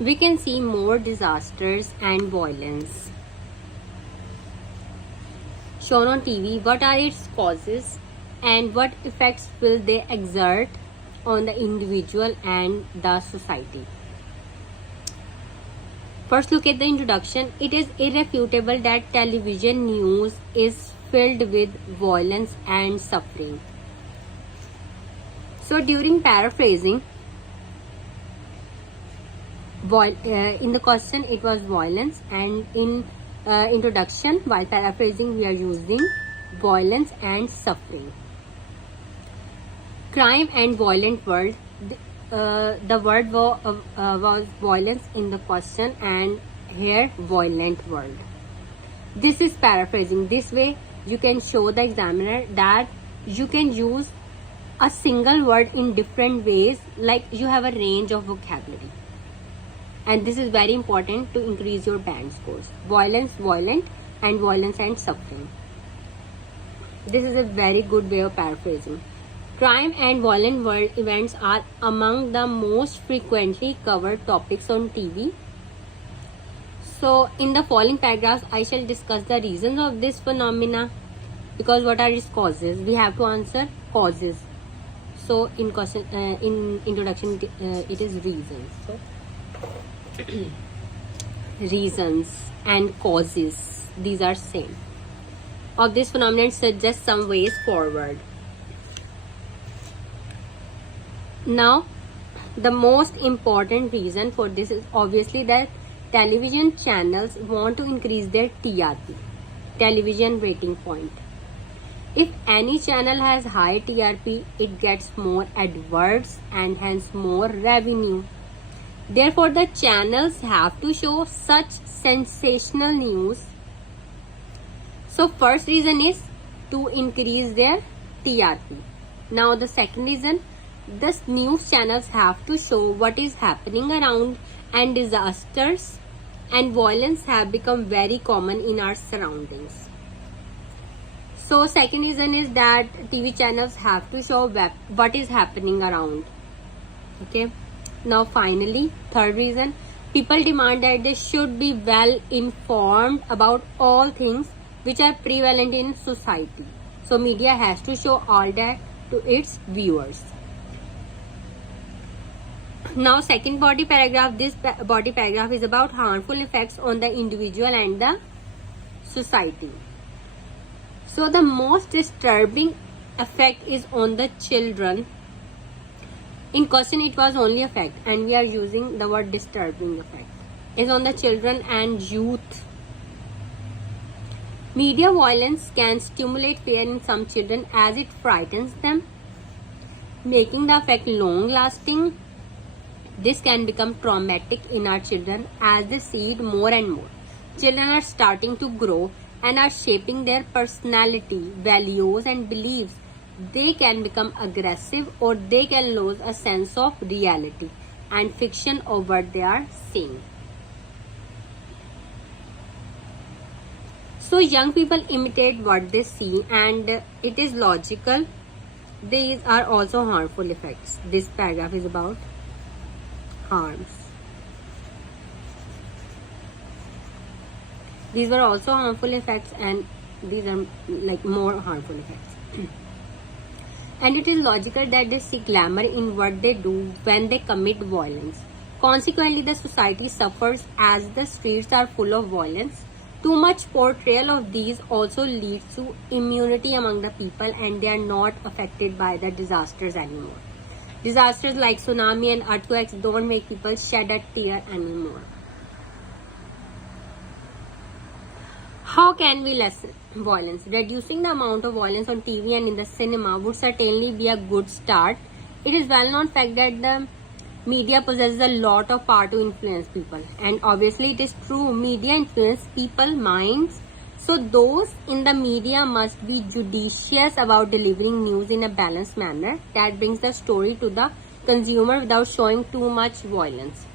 we can see more disasters and violence shown on TV. What are its causes and what effects will they exert on the individual and the society? First, look at the introduction. It is irrefutable that television news is filled with violence and suffering. So, during paraphrasing, in the question it was violence, and in introduction while paraphrasing we are using violence and suffering. Crime and violent world. The word was violence in the question, and here violent world. This is paraphrasing. This way you can show the examiner that you can use a single word in different ways, like you have a range of vocabulary. And this is very important to increase your band scores. Violence, violent, and violence and suffering. This is a very good way of paraphrasing. Crime and violent world events are among the most frequently covered topics on TV. So, in the following paragraphs, I shall discuss the reasons of this phenomena. Because what are its causes? We have to answer causes. So, in question, in introduction, it is reasons. So, reasons and causes, these are same, of this phenomenon suggest some ways forward. Now, the most important reason for this is obviously that television channels want to increase their TRP, television rating point. If any channel has high TRP, it gets more adverts and hence more revenue. Therefore, the channels have to show such sensational news. So, first reason is to increase their TRP. Now, the second reason, the news channels have to show what is happening around, and disasters and violence have become very common in our surroundings. So, second reason is that TV channels have to show what is happening around. Okay. Now, finally, third reason, people demand that they should be well informed about all things which are prevalent in society. So, media has to show all that to its viewers. Now, second body paragraph, this body paragraph is about harmful effects on the individual and the society. So, the most disturbing effect is on the children. In question it was only effect, and we are using the word disturbing effect, is on the children and youth. Media violence can stimulate fear in some children as it frightens them, making the effect long lasting. This can become traumatic in our children as they see it more and more. Children are starting to grow and are shaping their personality, values and beliefs. They can become aggressive, or they can lose a sense of reality and fiction of what they are seeing. So young people imitate what they see, and it is logical. These are also harmful effects. This paragraph is about harms. These were also harmful effects, and these are like more harmful effects. And it is logical that they see glamour in what they do when they commit violence. Consequently, the society suffers as the streets are full of violence. Too much portrayal of these also leads to immunity among the people, and they are not affected by the disasters anymore. Disasters like tsunami and earthquakes don't make people shed a tear anymore. How can we lessen violence? Reducing the amount of violence on TV and in the cinema would certainly be a good start. It is well known fact that the media possesses a lot of power to influence people, and obviously it is true, media influence people's minds. So those in the media must be judicious about delivering news in a balanced manner that brings the story to the consumer without showing too much violence.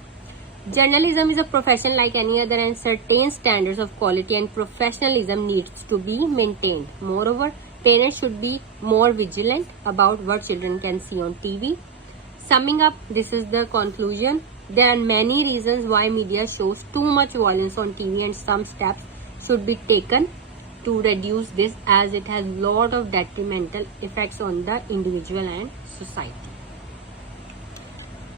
Journalism is a profession like any other, and certain standards of quality and professionalism needs to be maintained. Moreover, parents should be more vigilant about what children can see on TV. Summing up, this is the conclusion. There are many reasons why media shows too much violence on TV, and some steps should be taken to reduce this, as it has lot of detrimental effects on the individual and society.